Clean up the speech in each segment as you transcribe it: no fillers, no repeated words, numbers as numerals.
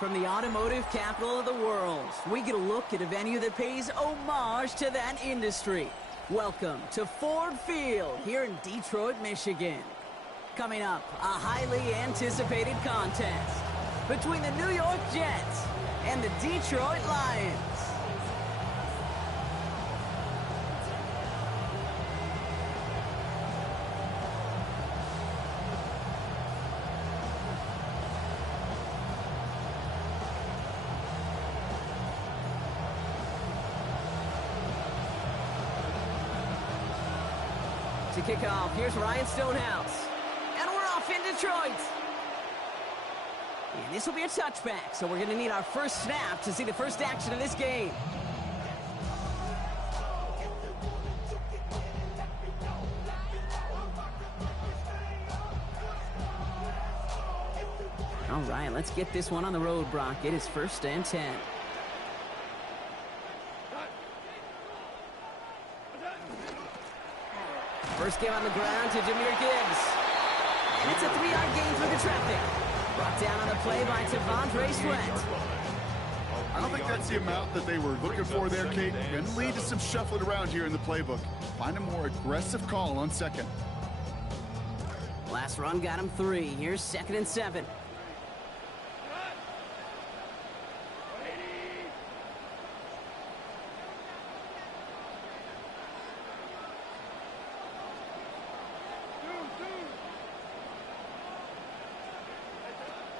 From the automotive capital of the world, we get a look at a venue that pays homage to that industry. Welcome to Ford Field here in Detroit, Michigan. Coming up, a highly anticipated contest between the New York Jets and the Detroit Lions. To kick off, here's Ryan Stonehouse. And we're off in Detroit. And this will be a touchback, so we're going to need our first snap to see the first action of this game. All right, let's get this one on the road, Brock. It is 1st and 10. First game on the ground to Jahmyr Gibbs. And it's a 3-yard gain through the traffic. Brought down on the play by T'Vondre Sweat. I don't think that's the amount that they were looking for there, Kate. Going to lead to some shuffling around here in the playbook. Find a more aggressive call on second. Last run got him 3. Here's 2nd and 7.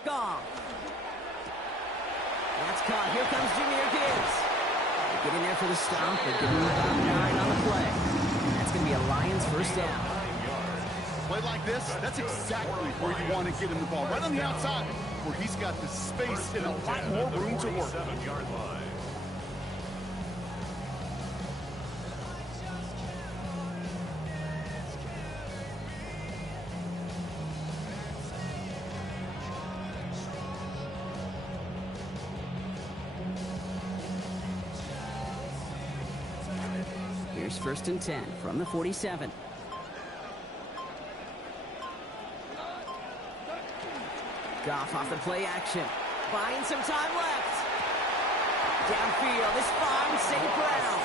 Gone. That's caught. Here comes Jahmyr Gibbs. They get in there for the stop. They're giving him about 9 on the play. That's going to be a Lions first down. Play like this, that's exactly where you want to get him the ball. Right on the outside, where he's got the space and a lot more room to work. Here's 1st and 10 from the 47. Goff off the play action. Buying some time left. Downfield, this finds St. Brown.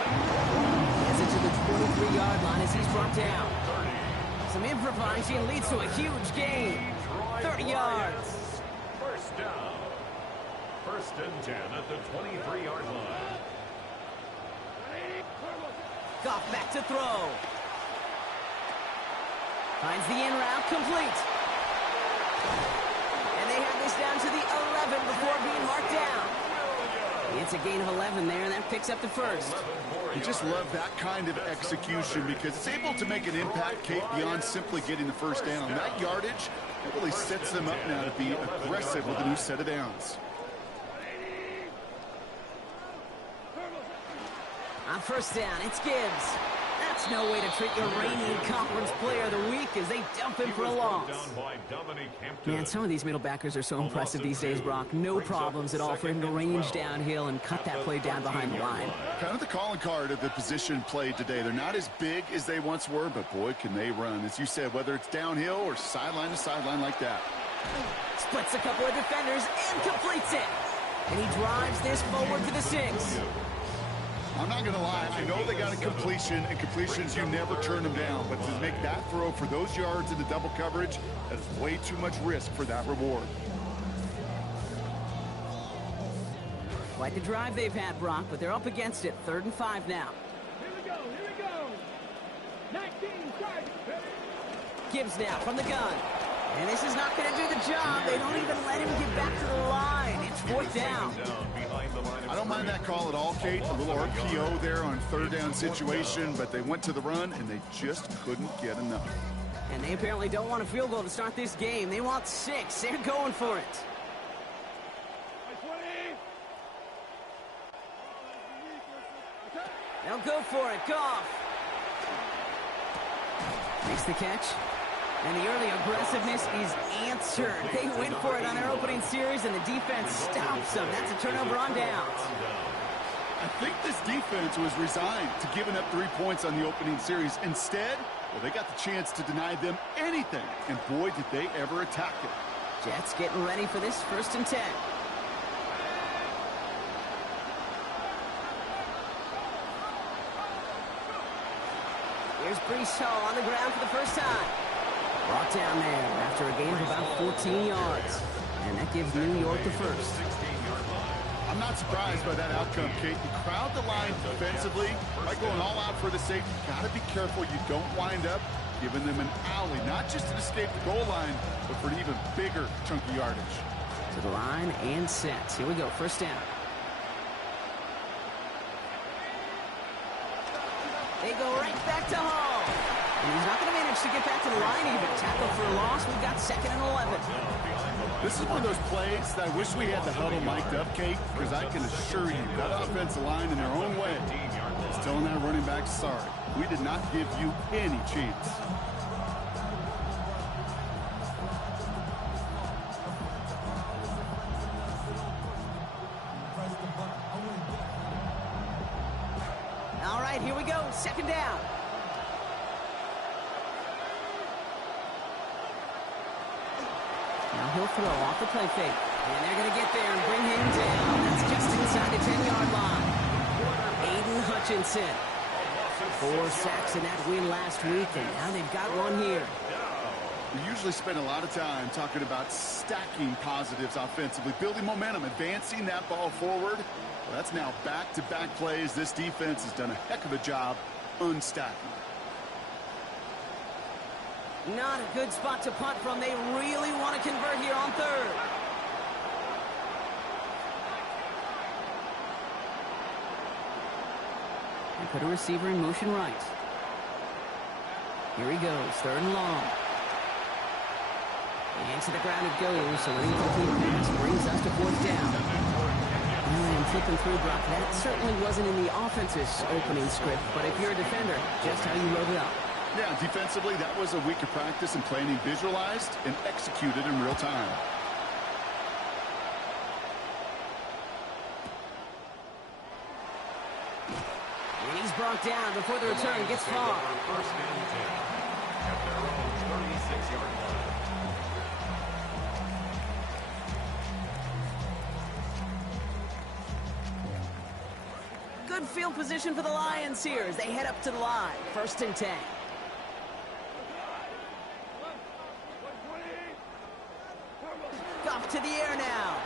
Gets it to the 23-yard line as he's brought down. Some improvising leads to a huge gain. 30 yards. First down. 1st and 10 at the 23-yard line. Goff back to throw. Finds the in route complete. And they have this down to the 11 before being marked down. It's a gain of 11 there, and that picks up the first. You just love that kind of execution because it's able to make an impact, Kate, beyond simply getting the first down. That yardage, it really sets them up now to be aggressive with a new set of downs. On first down, it's Gibbs. That's no way to treat your reigning conference player of the week as they dump him for a loss. Man, some of these middle backers are so impressive these days, Brock. No problems at all for him to range downhill and cut that play down behind the line. Kind of the calling card of the position played today. They're not as big as they once were, but boy, can they run. As you said, whether it's downhill or sideline to sideline like that. Splits a couple of defenders and completes it. And he drives this forward to the 6. I'm not going to lie, I know they got a completion, and completions, you never turn them down. But to make that throw for those yards in the double coverage, that's way too much risk for that reward. Quite the drive they've had, Brock, but they're up against it. 3rd and 5 now. Here we go. 19 targets. Gibbs now from the gun. And this is not going to do the job. They don't even let him get back to the line. It's 4th down. I don't mind that call at all, Kate. A little RPO there on 3rd down situation, but they went to the run, and they just couldn't get enough. And they apparently don't want a field goal to start this game. They want 6. They're going for it. They'll go for it. Goff makes the catch. And the early aggressiveness is answered. They went for it on their opening series, and the defense stops them. That's a turnover on downs. I think this defense was resigned to giving up 3 points on the opening series. Instead, well, they got the chance to deny them anything. And boy, did they ever attack it. Jets getting ready for this 1st and 10. Here's Briseau on the ground for the first time. Brought down there after a gain of about 14 yards. And that gives New York the first. I'm not surprised by that outcome, Kate. You crowd the line defensively by going all out for the safety. You got to be careful you don't wind up giving them an alley, not just to escape the goal line, but for an even bigger chunky yardage. To the line and set. Here we go, first down. They go right back to Hall. And he's not going to manage to get back to the line even. Tackle for a loss. We've got 2nd and 11. This is one of those plays that I wish we had the huddle mic'd up, Kate, because I can assure you that offensive line in their own way is telling that running back, sorry, we did not give you any chance. All right, here we go. 2nd down. Now he'll throw off the play fake. And they're going to get there and bring him down. That's just inside the 10-yard line. Aiden Hutchinson. 4 sacks in that win last week, and now they've got one here. We usually spend a lot of time talking about stacking positives offensively, building momentum, advancing that ball forward. Well, that's now back-to-back plays. This defense has done a heck of a job unstacking. Not a good spot to punt from. They really want to convert here on 3rd. And put a receiver in motion right. Here he goes, 3rd and long. And to the ground it goes, so an incomplete pass brings us to 4th down. And flipping through, Brock, that certainly wasn't in the offense's opening script, but if you're a defender, just how you load it up. Yeah, defensively, that was a week of practice and planning visualized and executed in real time. And he's brought down before the return gets far. 1st and 10 at their own 36-yard line. Good field position for the Lions here as they head up to the line. 1st and 10. Off to the air now.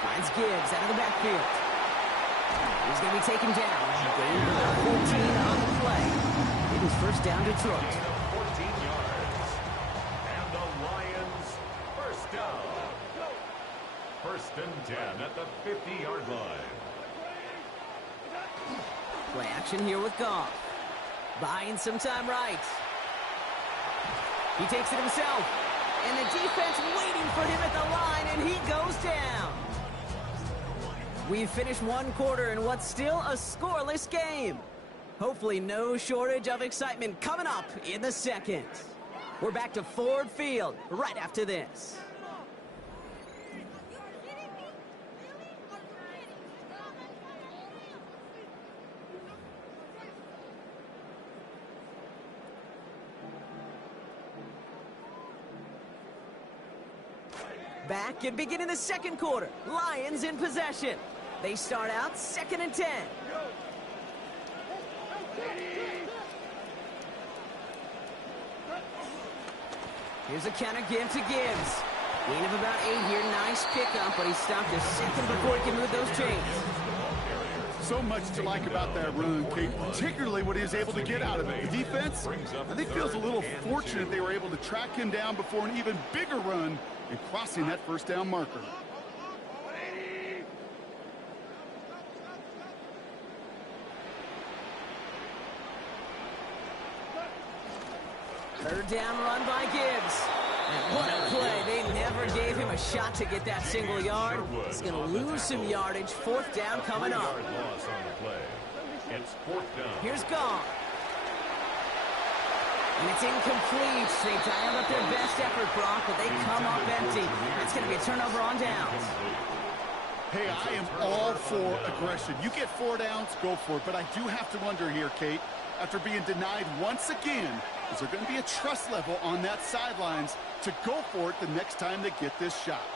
Finds Gibbs out of the backfield. He's going to be taken down. Gain of about 14 on the play. It is 1st down Detroit. 14 yards. And the Lions, 1st down. 1st and 10 at the 50-yard line. Play action here with Goff. Buying some time right. He takes it himself. And the defense waiting for him at the line, and he goes down. We've finished 1 quarter in what's still a scoreless game. Hopefully no shortage of excitement coming up in the 2nd. We're back to Ford Field right after this. Back and beginning the 2nd quarter. Lions in possession. They start out 2nd and 10. Here's a counter give to Gibbs. Gain of about 8 here. Nice pickup, but he stopped a second before he can move those chains. So much to like about that run, Kate, particularly what he was able to get out of it. The defense, I think, feels a little fortunate they were able to track him down before an even bigger run and crossing that 1st down marker. Third down run by Gibbs. And what a play. They never gave him a shot to get that single yard. He's going to lose some yardage. 4th down coming up. Loss on the play. It's 4th down. Here's Goff. And it's incomplete. They dialed up their best effort, Brock, but they come up empty. That's going to be a turnover on downs. Hey, I am all for aggression. You get 4 downs, go for it. But I do have to wonder here, Kate, after being denied once again, is there going to be a trust level on that sidelines to go for it the next time they get this shot?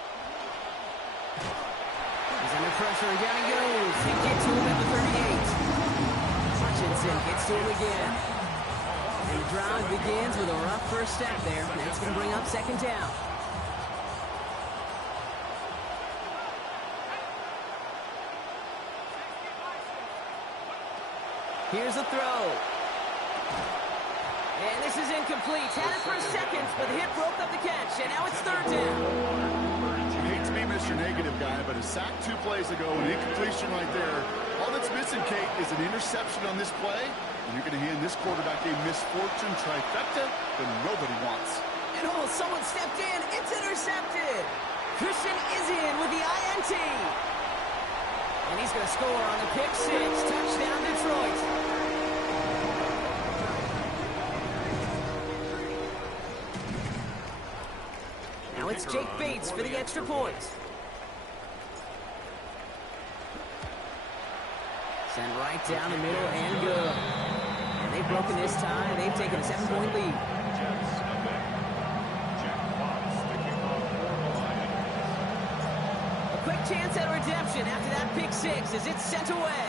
He's under pressure, and down he goes. He gets to him at the 38. Hutchinson gets to him again. And the drive begins with a rough first step there. That's going to bring up second down. Here's a throw. And this is incomplete. Had it for a second, but the hit broke up the catch, and now it's third down. You hate to be Mr. Negative guy, but a sack 2 plays ago, an incompletion right there. All that's missing, Kate, is an interception on this play, and you're going to hand this quarterback a misfortune trifecta that nobody wants. And oh, someone stepped in. It's intercepted. Christian is in with the INT. And he's going to score on the pick six. Touchdown, Detroit. Now it's Jake Bates for the extra point. Sent right down the middle and good. And they've broken this tie. They've taken a 7-point lead. A quick chance at redemption after that pick six as it's sent away.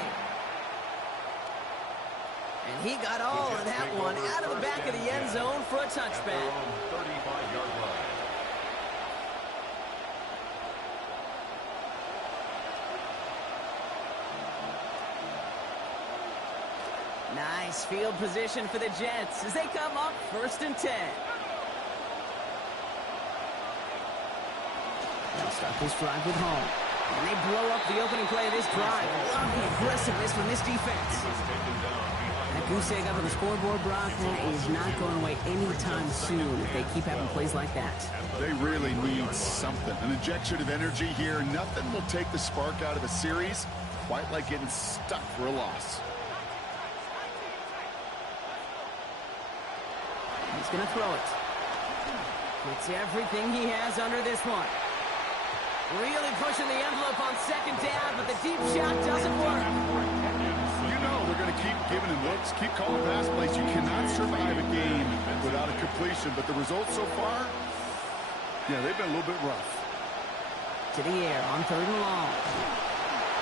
And he got all of that one out of the back of the end zone for a touchback. 35-yard line. Nice field position for the Jets as they come up 1st and 10. They'll start this drive with home. And they blow up the opening play of this drive. Love the aggressiveness from this defense. That goose egg up on the scoreboard, Brock, that is not going away anytime soon if they keep having plays like that. They really need something. An injection of energy here. Nothing will take the spark out of a series quite like getting stuck for a loss. He's going to throw it. Gets everything he has under this one. Really pushing the envelope on second down, but the deep shot doesn't work. You know they're going to keep giving him looks, keep calling pass plays. You cannot survive a game without a completion, but the results so far, yeah, they've been a little bit rough. To the air on 3rd and long.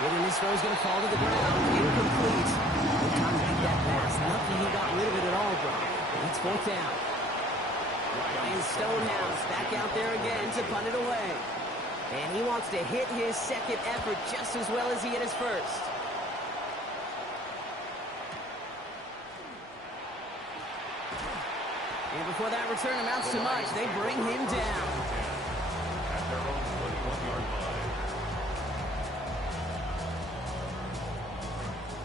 Getting this throw is going to fall to the ground. Incomplete. No time to beat that pass. Lucky he got rid of it at all, Brock. It's 4th down. Ryan Stonehouse back out there again to punt it away. And he wants to hit his second effort just as well as he hit his first. And before that return amounts to much, they bring him down. At their own 21-yard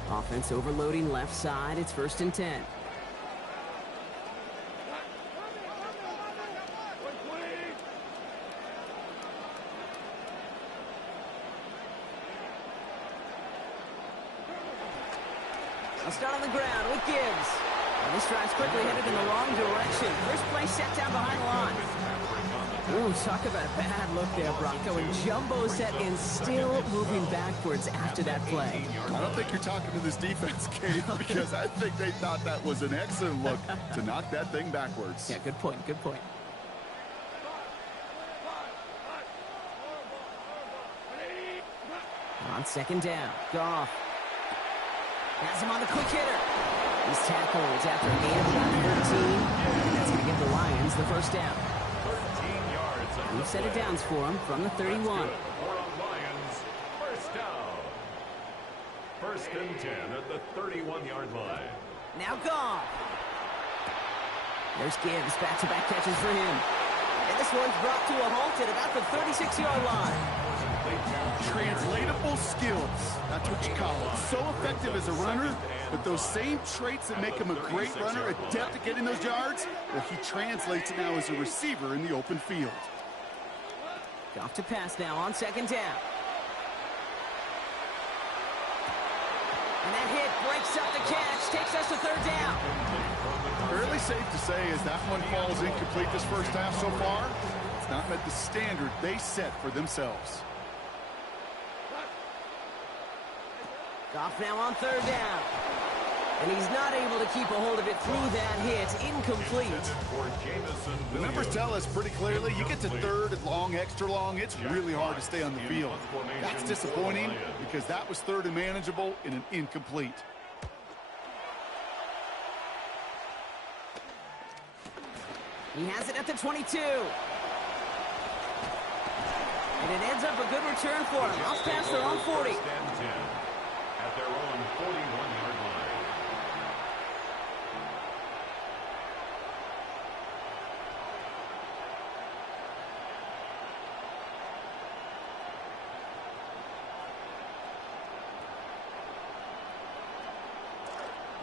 line. Offense overloading left side. It's 1st and 10. They'll start on the ground with Gibbs. And this drive's quickly headed in the wrong direction. First play set down behind the line. Ooh, talk about a bad look there, Bronco. And jumbo set and still moving backwards after that play. I don't think you're talking to this defense, Kate, because I think they thought that was an excellent look to knock that thing backwards. Yeah, good point, good point. On second down, Goff. Has him on the quick hitter. He's tackled after a gain of about 13. And that's going to give the Lions the first down. 13 yards. We've set it downs for him from the 31. For Lions, first down. 1st and 10 at the 31-yard line. Now Goff. There's Gibbs, back-to-back catches for him. And this one's brought to a halt at about the 36-yard line. Translatable skills. That's what you call it. So effective as a runner, but those same traits that make him a great runner, adept at getting those yards, well, he translates it now as a receiver in the open field. Goff to pass now on second down. And that hit breaks up the catch, takes us to 3rd down. Fairly safe to say as that one falls incomplete this first half so far, it's not met the standard they set for themselves. Goff now on 3rd down. And he's not able to keep a hold of it through that hit. Incomplete. The numbers tell us pretty clearly, you get to 3rd and long, extra long, it's really hard to stay on the field. That's disappointing because that was 3rd and manageable in an incomplete. He has it at the 22. And it ends up a good return for him. Off past their own 40. First and 10 at their own 41-yard line.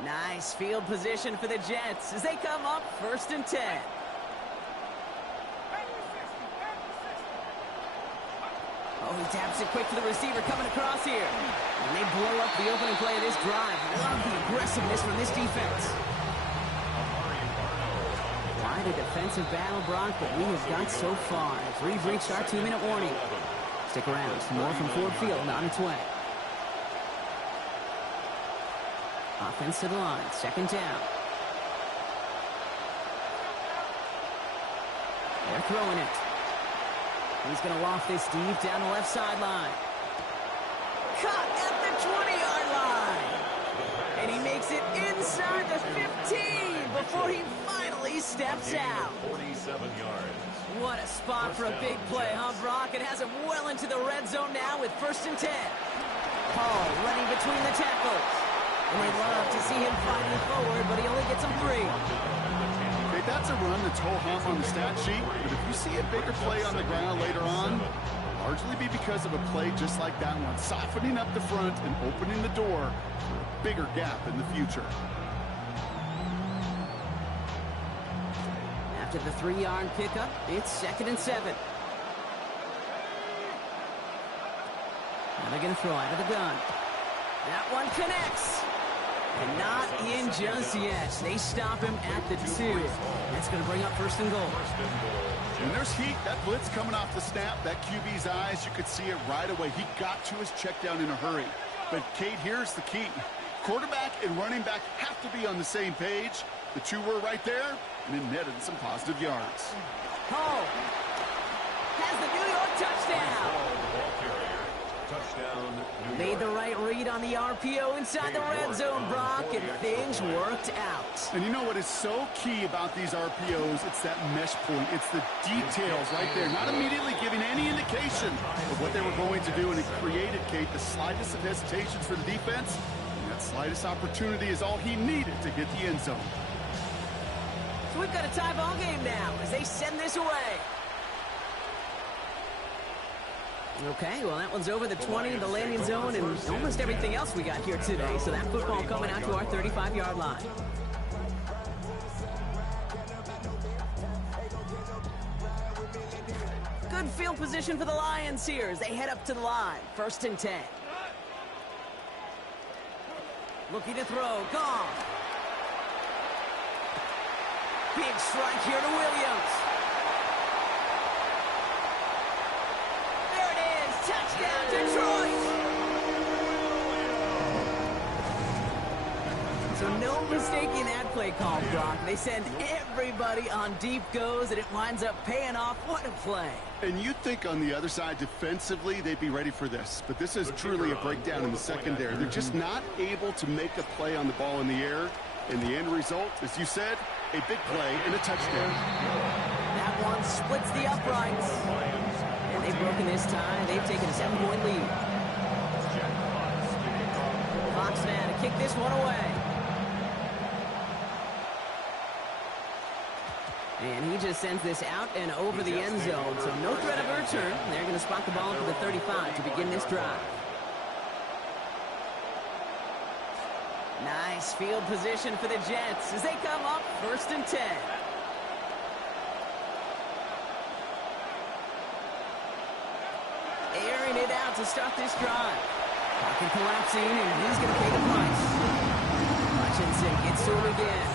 Nice field position for the Jets as they come up 1st and 10. Oh, he taps it quick to the receiver coming across here. And they blow up the opening play of this drive. Love the aggressiveness from this defense. Quite a defensive battle, Brock, that we have got so far as we've reached our 2-minute warning. Stick around for more from Ford Field on its way. Offense to the line, 2nd down. They're throwing it. He's going to loft this deep down the left sideline. Caught at the 20-yard line. And he makes it inside the 15 before he finally steps out. 47 yards. What a spot for a big play, huh, Brock? It has him well into the red zone now with 1st and 10. Paul running between the tackles. And they'd love to see him fighting forward, but he only gets him 3. Okay, that's a run that's ho-hum on the stat sheet, but if you see a bigger play on the ground later on, it'll largely be because of a play just like that one, softening up the front and opening the door for a bigger gap in the future. After the 3-yard pickup, it's 2nd and 7. Now they're going to throw out of the gun. That one connects. And not in just yet. They stop him at the 2. That's going to bring up 1st and goal. When there's heat, that blitz coming off the snap, that QB's eyes, you could see it right away. He got to his check down in a hurry. But, Kate, here's the key. Quarterback and running back have to be on the same page. The two were right there, and it netted some positive yards. Hall has the New York touchdown. Made the right read on the RPO inside the red zone, Brock, and things worked out. And you know what is so key about these RPOs? It's that mesh point. It's the details right there. Not immediately giving any indication of what they were going to do, and it created, Kate, the slightest of hesitations for the defense. And that slightest opportunity is all he needed to hit the end zone. So we've got a tie ball game now as they send this away. Okay, well, that one's over the 20, the landing zone, and almost everything else we got here today. So that football coming out to our 35-yard line. Good field position for the Lions here as they head up to the line. 1st and 10. Looking to throw. Gone. Big strike here to Williams. Touchdown, Detroit! So no mistaking that play call, Brock. They send everybody on deep goes, and it winds up paying off. What a play. And you'd think on the other side, defensively, they'd be ready for this. But this is truly a breakdown in the secondary. They're just not able to make a play on the ball in the air. And the end result, as you said, a big play and a touchdown. That one splits the uprights. And they've broken this tie. They've taken a 7-point lead. Fox now to kick this one away. And he just sends this out and over the end zone. So no threat of a return. They're going to spot the ball for the 35 to begin this drive. Nice field position for the Jets as they come up 1st and 10. Airing it out to start this drive. Pocket collapsing, and he's going to pay the price. Hutchinson gets to him again.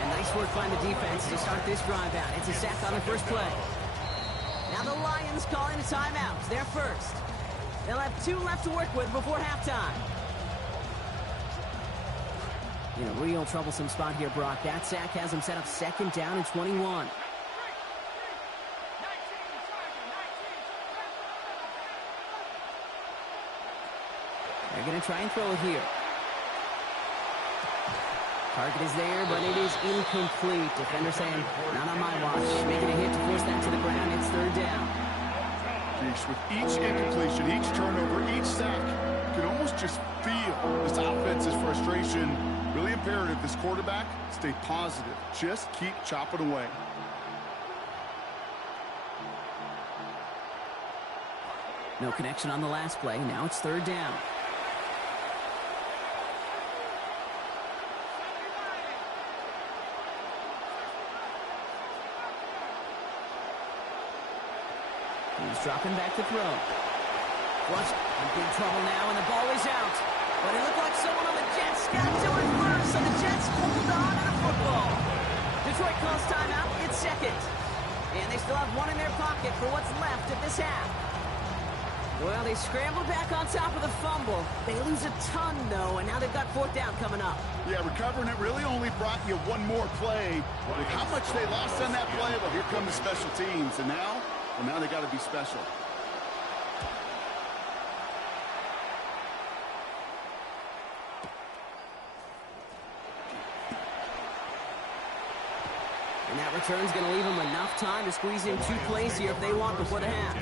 And nice work by the defense to start this drive out. It's a sack on the first play. Now the Lions calling a timeout. They're first. They'll have 2 left to work with before halftime. In a real troublesome spot here, Brock. That sack has him set up 2nd down and 21. They're going to try and throw it here. Target is there, but it is incomplete. Defender saying, not on my watch. Making a hit to force that to the ground. It's third down. Jeez, with each incompletion, each turnover, each sack, you can almost just feel this offense's frustration. Really imperative this quarterback stay positive. Just keep chopping away. No connection on the last play. Now it's third down. He's dropping back to throw. Flush in big trouble now, and the ball is out. But it looked like someone on the Jets got to it first, so the Jets hold on to the football. Detroit calls timeout. It's second. And they still have one in their pocket for what's left of this half. Well, they scrambled back on top of the fumble. They lose a ton, though, and now they've got fourth down coming up. Yeah, recovering it really only brought you one more play. With how much they lost on that play, well, here come the special teams. And now, well, now they got to be special. And that return's going to leave them enough time to squeeze in two plays here if they want before the half.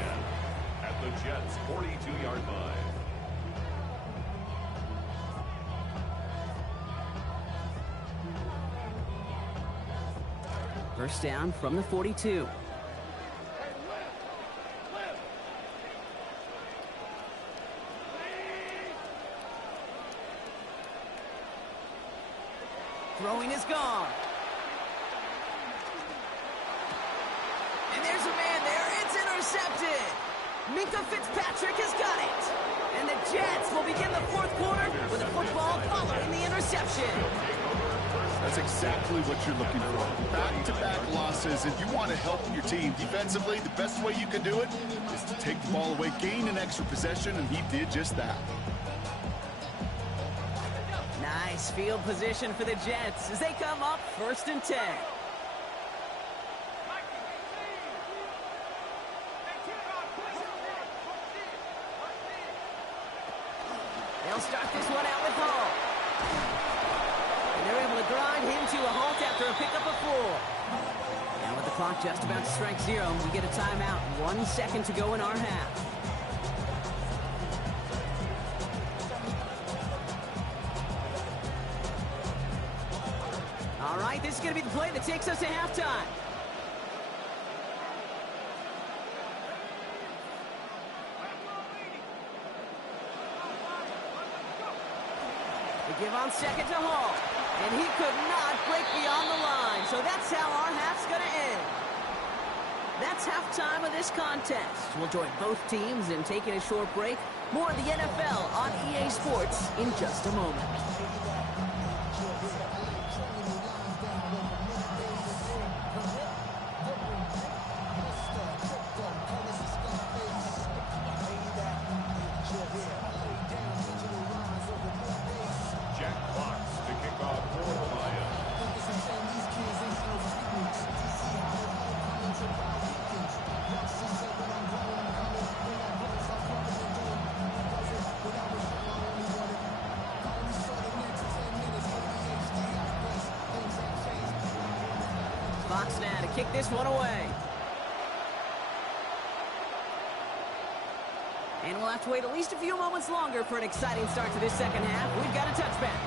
At the Jets' 42-yard line. First down from the 42. Throwing is gone. And there's a man there. It's intercepted. Minka Fitzpatrick has got it. And the Jets will begin the fourth quarter with a football following the interception. That's exactly what you're looking for. Back-to-back losses, and you want to help your team defensively. The best way you can do it is to take the ball away, gain an extra possession, and he did just that. Nice field position for the Jets as they come up first and 10. They'll start this one out with Hall. And they're able to grind him to a halt after a pickup of 4. Now with the clock just about to strike 0, we get a timeout. 1 second to go in our half. All right, this is going to be the play that takes us to halftime. They give on second to Hall. And he could not break beyond the line. So that's how our half's going to end. That's halftime of this contest. We'll join both teams in taking a short break. More of the NFL on EA Sports in just a moment. Fox now to kick this one away. And we'll have to wait at least a few moments longer for an exciting start to this second half. We've got a touchback.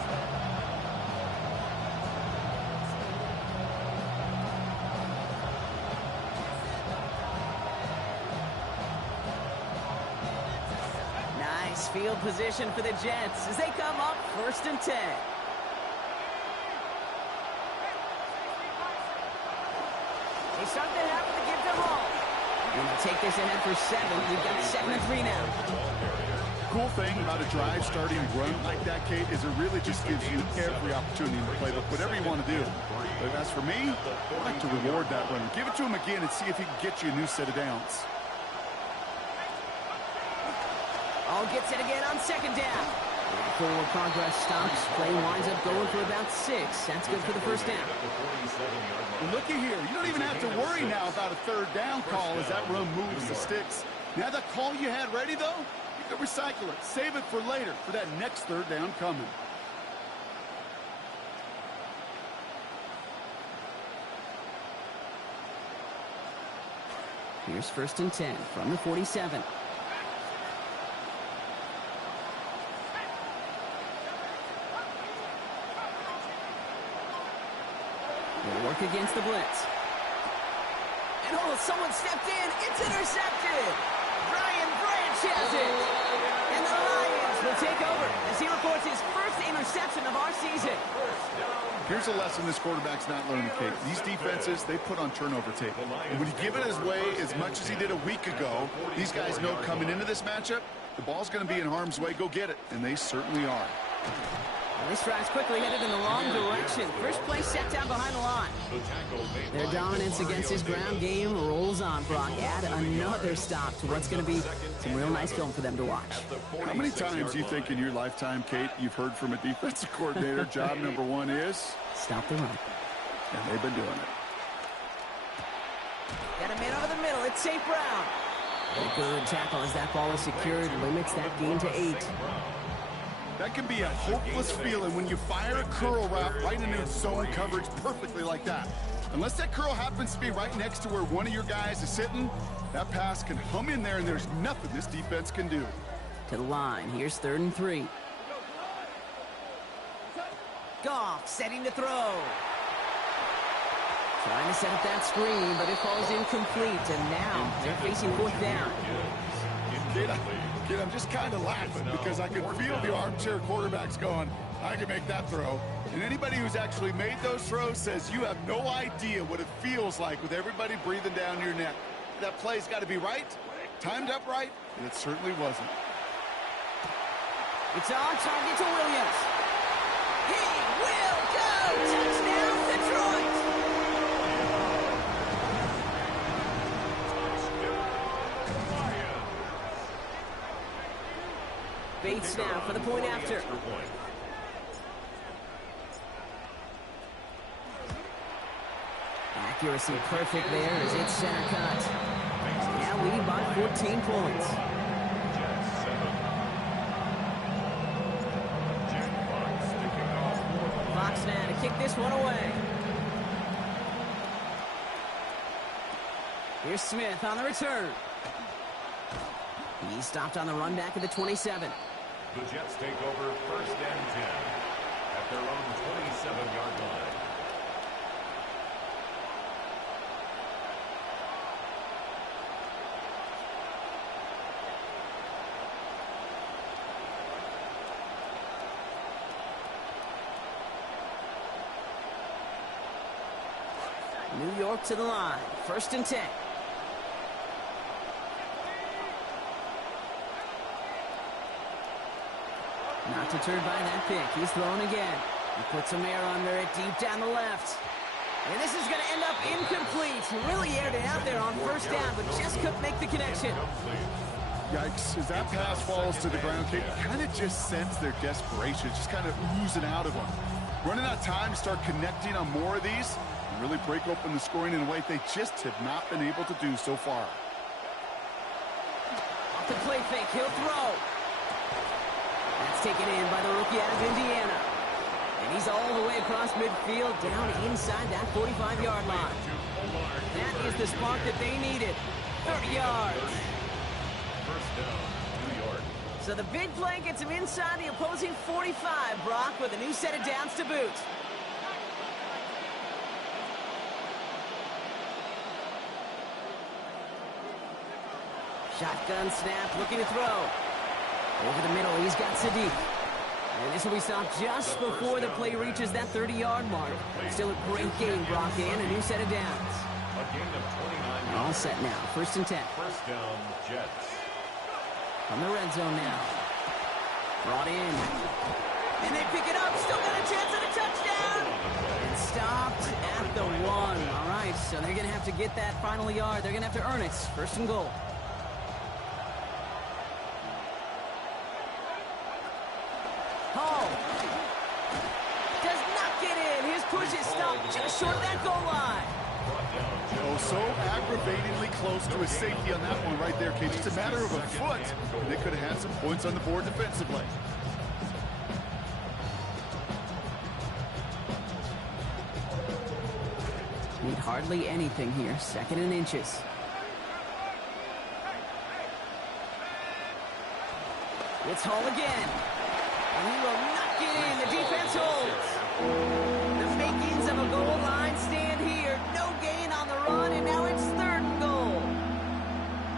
Nice field position for the Jets as they come up first and 10. They start the half with a give to Hall. And they'll take this ahead for 7. We've got 7 and 3 now. Cool thing about a drive starting run like that, Kate, is it really just gives you every opportunity in the playbook, whatever you want to do. But as for me, I like to reward that run. Give it to him again and see if he can get you a new set of downs. All gets it again on second down. Forward progress stops. Play winds up going for about 6. That's good for the first down. Looky here. You don't even have to worry now about a third down call as that run moves the sticks. Now that call you had ready, though, you can recycle it. Save it for later for that next third down coming. Here's 1st and 10 from the 47. They'll work against the blitz. And someone stepped in. It's intercepted. Brian Branch has it. And the Lions will take over as he records his first interception of our season. Here's a lesson this quarterback's not learning, Kate. These defenses, they put on turnover tape. And when you give it his way as much as he did a week ago, these guys know coming into this matchup, the ball's going to be in harm's way. Go get it. And they certainly are. Well, this drive's quickly headed in the wrong direction. First play set down behind the line. Their dominance against his ground game rolls on, Brock. Add another stop to what's going to be some real nice film for them to watch. How many times do you think in your lifetime, Kate, you've heard from a defensive coordinator, job number one is? Stop the run. And they've been doing it. Got a man over the middle. It's St. Brown. A good tackle as that ball is secured. Limits that gain to 8. That can be a hopeless feeling when you fire a curl route right into zone coverage perfectly like that. Unless that curl happens to be right next to where one of your guys is sitting, that pass can hum in there and there's nothing this defense can do. To the line. Here's 3rd and 3. Goff setting to throw. Trying to set up that screen, but it falls incomplete. And now they're facing 4th down. Kid, I'm just kind of laughing because I can feel the armchair quarterbacks going, I can make that throw. And anybody who's actually made those throws says you have no idea what it feels like with everybody breathing down your neck. That play's got to be right, timed up right, and it certainly wasn't. It's on target to Williams. He will go! Touchdown, Detroit! Bates now for the point after. Accuracy perfect there as it's center cut. Now leading by 14 points. Fox now to kick this one away. Here's Smith on the return. He stopped on the run back at the 27. The Jets take over 1st and 10 at their own 27-yard line. New York to the line. 1st and 10. Not deterred by that pick. He's thrown again. He puts some air under it deep down the left. And this is going to end up incomplete. Really aired it out there on 1st down, but just couldn't make the connection. Yikes. As that pass falls to the ground, Kate, you kind of just sense their desperation. It's just kind of oozing out of them. Running out of time to start connecting on more of these and really break open the scoring in a way they just have not been able to do so far. Off the play fake. He'll throw. That's taken in by the rookie out of Indiana. And he's all the way across midfield, down inside that 45-yard line. That is the spark that they needed. 30 yards. 1st down, New York. So the big play gets him inside the opposing 45, Brock, with a new set of downs to boot. Shotgun snap, looking to throw. Over the middle, he's got Sadiq. And this will be stopped just before the play reaches that 30-yard mark. Still a great game, Brock, and a new set of downs. A gain of 29. All set now, 1st and 10. 1st down, Jets. From the red zone now. Brought in. And they pick it up. Still got a chance at a touchdown. And stopped at the 1. All right, so they're going to have to get that final yard. They're going to have to earn it. 1st and goal. Hall does not get in. His push is stopped just short of that goal line. Oh, so aggravatingly close to a safety on that one right there, Kate. Just a matter of a foot. They could have had some points on the board defensively. Need hardly anything here. 2nd and inches. It's Hall again. And he will knock it in. The defense holds. The makings of a goal line stand here. No gain on the run, and now it's 3rd and goal.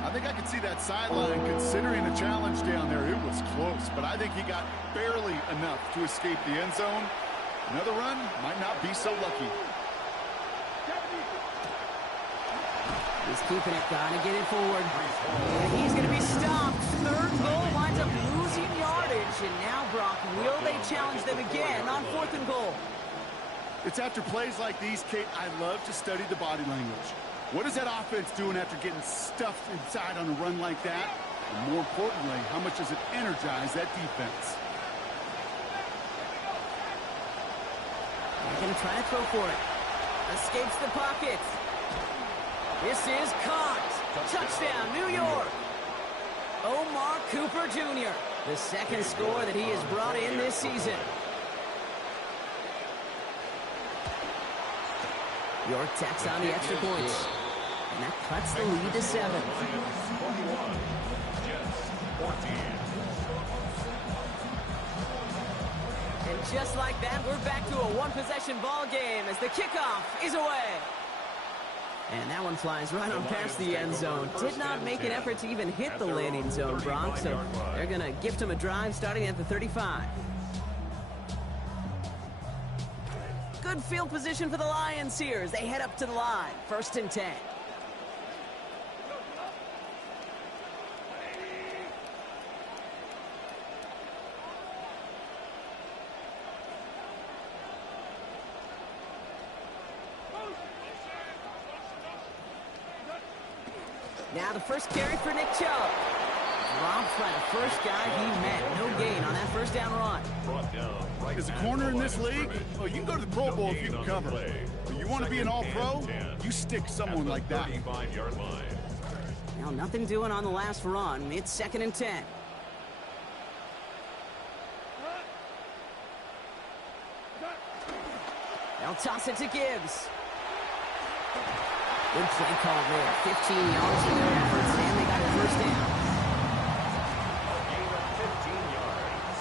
I think I could see that sideline considering a challenge down there. It was close, but I think he got barely enough to escape the end zone. Another run might not be so lucky. He's keeping it, trying to get it forward. And he's going to be stopped. 3rd goal winds up losing yardage. And now, Brock, will they challenge them again on 4th and goal? It's after plays like these, Kate, I love to study the body language. What is that offense doing after getting stuffed inside on a run like that? And more importantly, how much does it energize that defense? They're going to try to throw for it. Escapes the pocket. This is caught. Touchdown, New York. Omar Cooper Jr., the 2nd score that he has brought in this season. York tacks on the extra points. And that cuts the lead to 7. And just like that, we're back to a one-possession ball game as the kickoff is away. And that one flies right on past the end zone. Did not make an effort to even hit the landing zone, Brock, so they're going to gift him a drive starting at the 35. Good field position for the Lions here as they head up to the line. 1st and 10. Now the first carry for Nick Chubb. Dropped by the first guy he met. No gain on that 1st down run. As a corner in this league, well, you can go to the Pro Bowl if you can cover. But you want to be an all-pro, you stick someone like that. Now nothing doing on the last run. It's 2nd and 10. They'll toss it to Gibbs. Good play call there. 15 yards for their efforts, and they got a 1st down. A gain of 15 yards.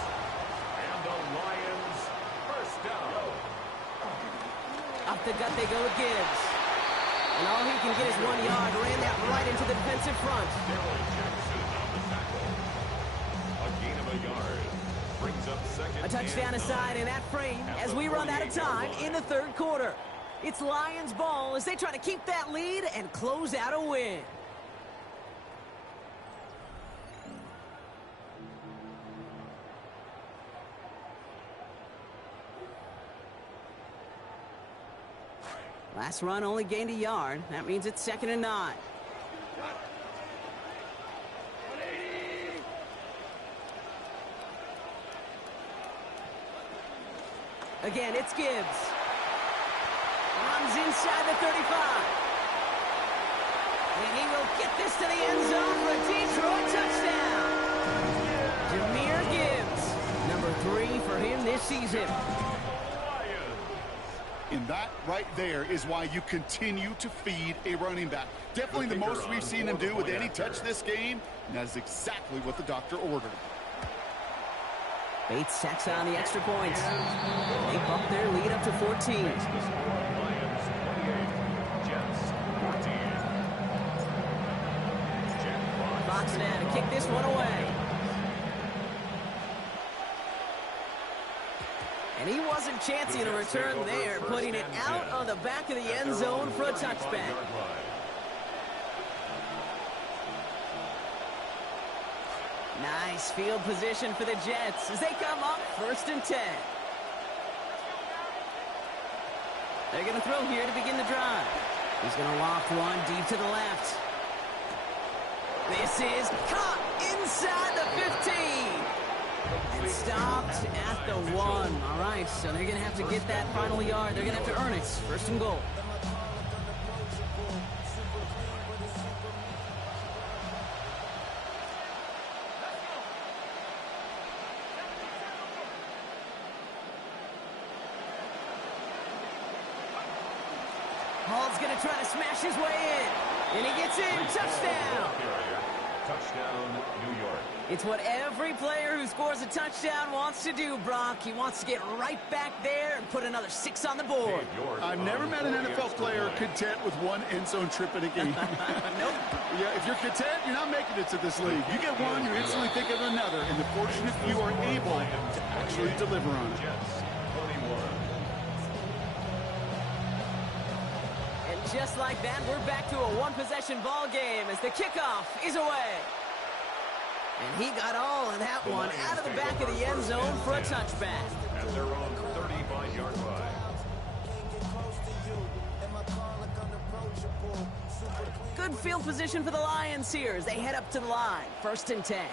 And the Lions, 1st down. Up the gut they go with Gibbs. And all he can get is 1 yard. Ran that right into the defensive front. Jackson on the tackle. A gain of a yard. Brings up 2nd. A touchdown aside in that frame as we run out of time in the 3rd quarter. It's Lions ball as they try to keep that lead and close out a win. Last run only gained a yard. That means it's 2nd and 9. Again, it's Gibbs. Runs inside the 35. And he will get this to the end zone for a Detroit touchdown. Jahmyr Gibbs, number 3 for him this season. And that right there is why you continue to feed a running back. Definitely the most we've seen him do with any touch this game, and that is exactly what the doctor ordered. Bates tacks on the extra points. They bump their lead up to 14. Fox now to kick this one away. And he wasn't chancing a return there, putting it out on the back of the end zone for a touchback. Nice field position for the Jets as they come up 1st and 10. They're going to throw here to begin the drive. He's going to loft one deep to the left. This is caught inside the 15. And stopped at the 1. All right, so they're going to have to get that final yard. They're going to have to earn it. 1st and goal. Hall's going to try to smash his way in. And he gets in. Touchdown. Touchdown, New York. It's what every player who scores a touchdown wants to do, Brock. He wants to get right back there and put another 6 on the board. I've never met an NFL player content with one end zone trip in a game. Nope. Yeah, if you're content, you're not making it to this league. You get one, you instantly think of another, and the fortunate few are able to actually deliver on it. Jets, 21. And just like that, we're back to a one-possession ball game as the kickoff is away. And he got all of that one out of the back of the end zone for a touchback. At their own 35-yard line. Good field position for the Lions here as they head up to the line. 1st and 10.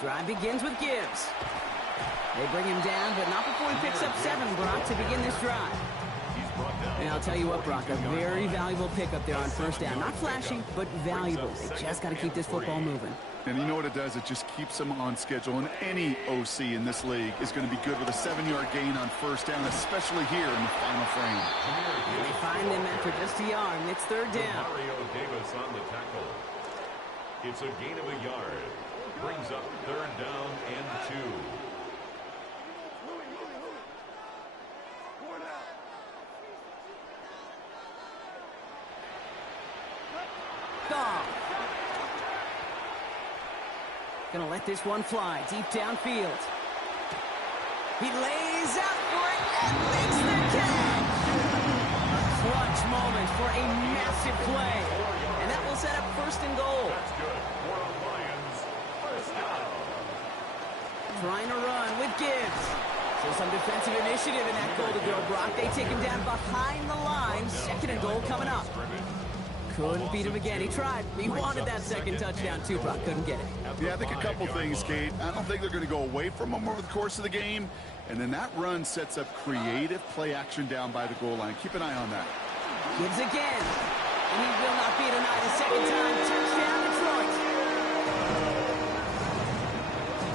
Drive begins with Gibbs. They bring him down, but not before he picks up 7, Brock, to begin this drive. And I'll tell you what, Brock, a very valuable pickup there on 1st down. Not flashy, but valuable. They just got to keep this football moving. And you know what it does? It just keeps them on schedule. And any OC in this league is going to be good with a 7-yard gain on 1st down, especially here in the final frame. And they find them after just a yard, and it's 3rd down. Mario Davis on the tackle. It's a gain of a yard. Brings up 3rd down and 2. Gonna let this one fly deep downfield. He lays out for it and makes the catch. Clutch moment for a massive play. And that will set up 1st and goal. That's good for the Lions. 1st down. Trying to run with Gibbs. So some defensive initiative in that goal to go, Brock. They take him down behind the line. 2nd and goal coming up. Couldn't beat him again. He tried. He wanted that 2nd touchdown too, Brock. Couldn't get it. Yeah, I think a couple things, Kate. I don't think they're going to go away from him over the course of the game. And then that run sets up creative play action down by the goal line. Keep an eye on that. Gibbs again. And he will not be denied a 2nd time. Touchdown, Detroit.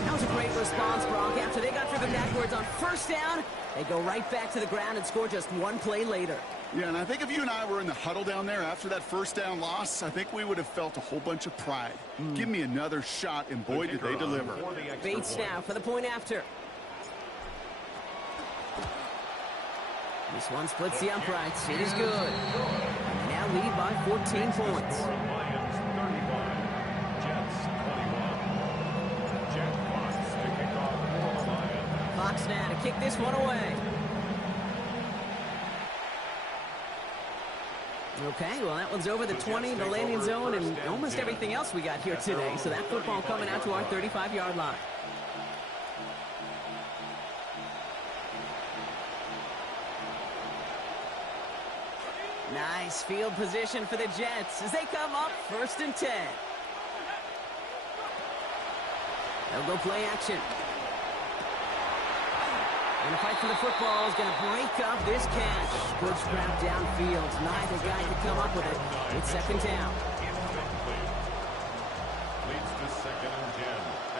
That was a great response, Brock. After they got driven backwards on 1st down, they go right back to the ground and score just 1 play later. Yeah, and I think if you and I were in the huddle down there after that 1st down loss, I think we would have felt a whole bunch of pride. Give me another shot, and boy, did they deliver. Bates now for the point after. This one splits the uprights. It is good. And they now lead by 14 points. Lions 35. Jets 21. Jack Fox to kick off for the Lions. Fox now to kick this one away. Okay, well, that one's over the 20, the landing zone, and almost everything else we got here today. So that football coming out to our 35-yard line. Nice field position for the Jets as they come up 1st and 10. They'll go play action. And the fight for the football is going to break up this catch. Good scrap downfield. Neither guy could come up with it. It's 2nd down. Leads to 2nd and 10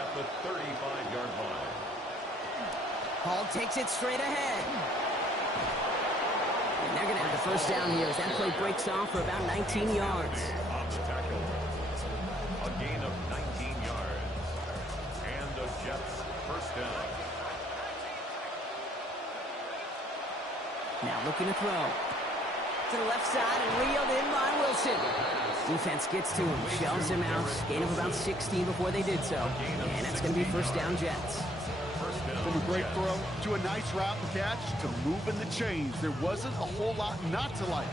at the 35-yard line. Hall takes it straight ahead. And they're going to have the 1st down here as that play breaks off for about 19 yards. On the tackle. A gain of 19 yards. And the Jets 1st down. Now looking to throw. To the left side and reeled in by Wilson. Defense gets to him, shoves him out. Gain of about 16 before they did so. And that's going to be 1st down Jets. From a great throw to a nice route and catch to moving the chains. There wasn't a whole lot not to like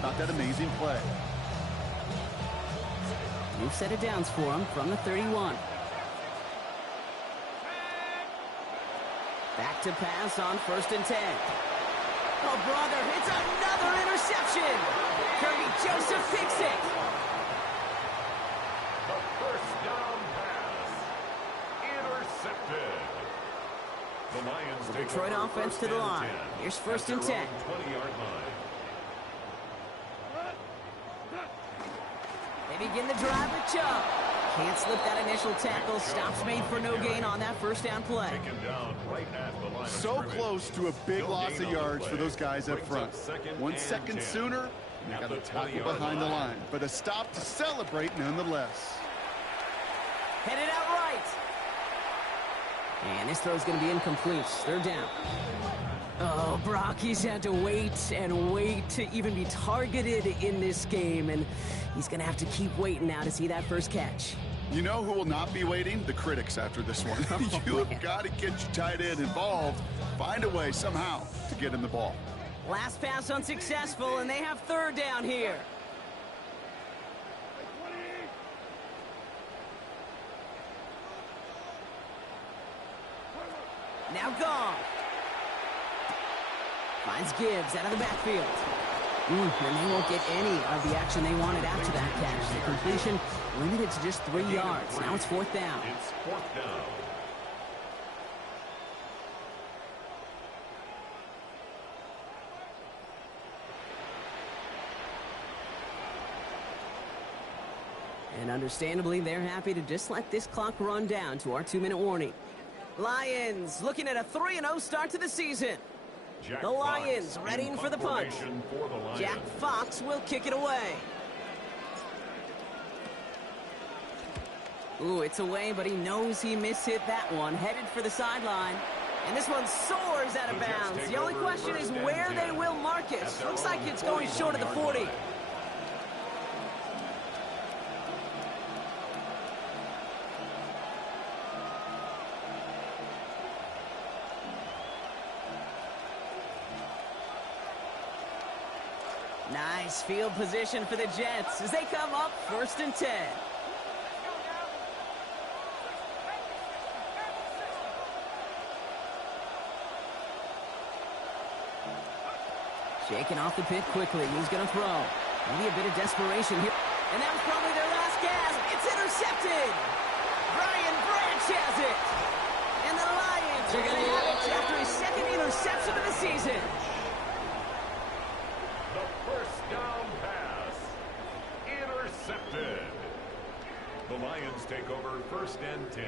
about that amazing play. New set of downs for him from the 31. Back to pass on 1st and 10. Oh, brother, it's another interception. Kirby Joseph picks it. The 1st down pass. Intercepted. The Lions The take Detroit over offense 1st to the and line. 10 Here's 1st at and their 10. own 20-yard line. They begin the drive with Chubb. Can't slip that initial tackle. Stops made for no gain on that first down play. Taken down right at the line of So scrimmage. close to a big No loss gain of on the yards for play. those guys up Brings front. second 1 and second 10. sooner, they At got the a tackle 20-yard behind the line. line. But a stop to celebrate nonetheless. Headed out right. And this throw's going to be incomplete. Third down. Oh, Brock, he's had to wait and wait to even be targeted in this game. And he's going to have to keep waiting now to see that first catch. You know who will not be waiting? The critics after this one. You've got to get your tight end involved. Find a way somehow to get him the ball. Last pass unsuccessful, and they have third down here. Now gone. Finds Gibbs out of the backfield. And they won't get any of the action they wanted after that catch. The completion limited to just 3 yards. Now it's fourth down. It's fourth down. And understandably, they're happy to just let this clock run down to our 2-minute warning. Lions looking at a 3-0 start to the season. Jack The Lions Fox readying in for the punch. formation for the Lions. Jack Fox will kick it away. Ooh, it's away, but he knows he mishit that one. Headed for the sideline. And this one soars out of The Jets bounds. take The only over question is first and where 10 they will mark it. at their Looks own like it's going short of the 40. 41-yard line. Nice field position for the Jets as they come up first and 10. Shaking off the pit quickly. He's going to throw. Maybe a bit of desperation here. And that was probably their last gasp. It's intercepted. Brian Branch has it. And the Lions are going to have it after his second interception of the season. The first down pass. Intercepted. The Lions take over first and 10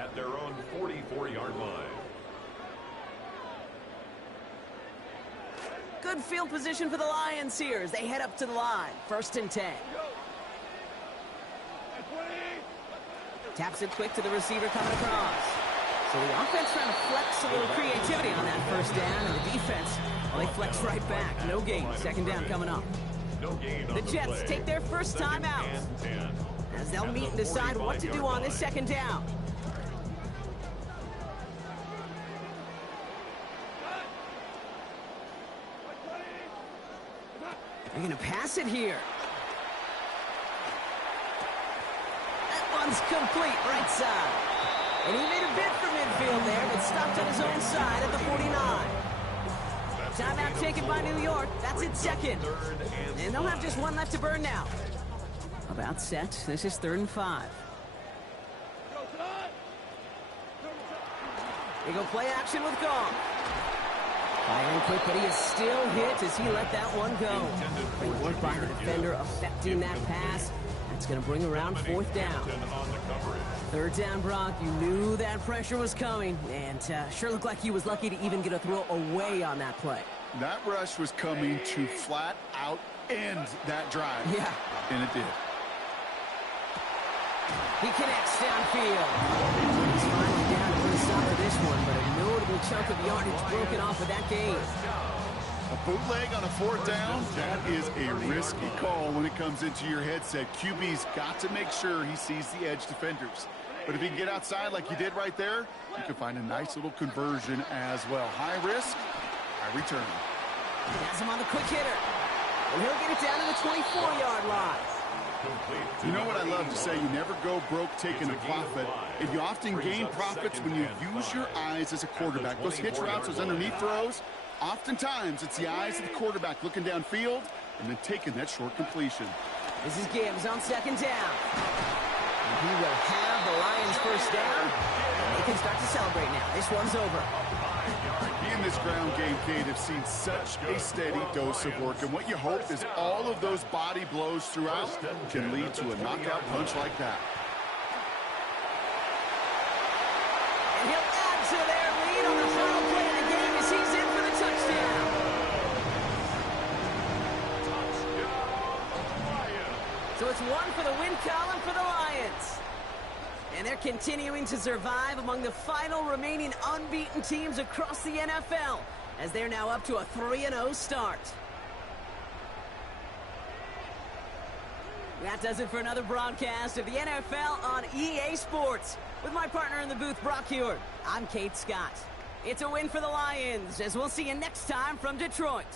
at their own 44-yard line. Good field position for the Lions here as they head up to the line. First and 10. Taps it quick to the receiver coming across. So the offense trying to flex a little creativity on that first down, and the defense, well, they flex right back. No gain. Second down coming up. No gain on The Jets play. take their first time out Second and 10. as they'll At meet the and decide what to do 45-yard on this line. second down. They're going to pass it here. That one's complete, right side. And he made a bid for midfield there, but stopped on his own side at the 49. Timeout taken by New York. That's its second. And they'll have just one left to burn now. About set. This is 3rd and 5. They go play action with Goff. Firing quick, but he is still hit as he let that one go. Great work by the defender affecting that pass. That's going to bring around 4th down. On the coverage. 3rd down, Brock. You knew that pressure was coming, and sure looked like he was lucky to even get a throw away on that play. That rush was coming to flat out end that drive. Yeah. And it did. He connects downfield. He's finally down to put a stop to this one, but a notable chunk of yardage broken off with that gain. A bootleg on a 4th down, that is a risky call when it comes into your headset. QB's got to make sure he sees the edge defenders. But if he can get outside like he did right there, you can find a nice little conversion as well. High risk, high return. He has him on the quick hitter. And he'll get it down to the 24-yard line. You know what I love to say? You never go broke taking a profit. And you often gain profits when you use your eyes as a quarterback. Those hitch routes, those underneath throws, oftentimes it's the eyes of the quarterback looking downfield and then taking that short completion. This is Gibbs on 2nd down. And he will have the Lions first down. And they can start to celebrate now. This one's over. He and this ground game, Kate, have seen such a steady dose of work. And what you hope is all of those body blows throughout can lead to a knockout punch like that. And he'll add to their lead on the final play of the game as he's in for the touchdown. Touchdown, Lions. So it's one for the win column for the Lions. And they're continuing to survive among the final remaining unbeaten teams across the NFL, as they're now up to a 3-0 start. That does it for another broadcast of the NFL on EA Sports. With my partner in the booth, Brock Heward, I'm Kate Scott. It's a win for the Lions, as we'll see you next time from Detroit.